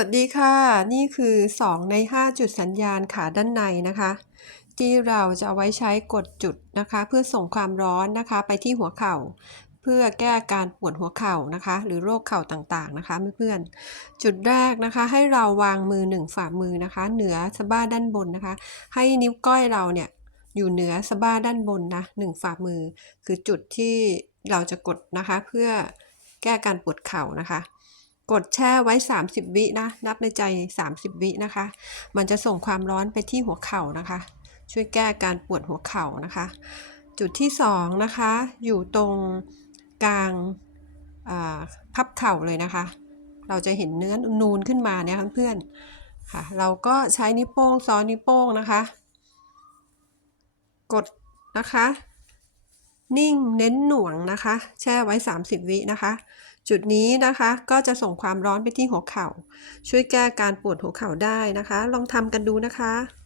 วัสดีค่ะ นี่คือ 2 ใน 5 จุดสัญญาณขาด้านในนะคะ ที่เราจะเอาไว้ใช้กดจุดนะคะ เพื่อส่งความร้อนนะคะไปที่หัวเข่า เพื่อแก้การปวดหัวเข่านะคะ หรือโรคเข่าต่างๆนะคะเพื่อนๆจุดแรกนะคะ ให้เราวางมือหนึ่งฝ่ามือนะคะ เหนือสะบ้าด้านบนนะคะ ให้นิ้วก้อยเราเนี่ยอยู่เหนือสะบ้าด้านบนนะหนึ่งฝ่ามือ คือจุดที่เราจะกดนะคะ เพื่อแก้การปวดเข่านะคะ กดแช่ไว้ 30 วินะ นับในใจ 30 วินะคะ มันจะส่งความร้อนไปที่หัวเข่านะคะ ช่วยแก้การปวดหัวเข่านะคะ จุดที่2นะคะ อยู่ตรงกลางพับเข่าเลยนะคะ เราจะเห็นเนื้อนูนขึ้นมาเนี่ยเพื่อนๆค่ะ เราก็ใช้นิ้วโป้งซ้อนนิ้วโป้งนะคะ กดนะคะ นิ่งเน้นหน่วงนะคะ แช่ไว้ 30 วินะคะ จุดนี้นะคะก็จะส่งความร้อนไปที่หัวเข่า ช่วยแก้การปวดหัวเข่าได้นะคะ ลองทำกันดูนะคะ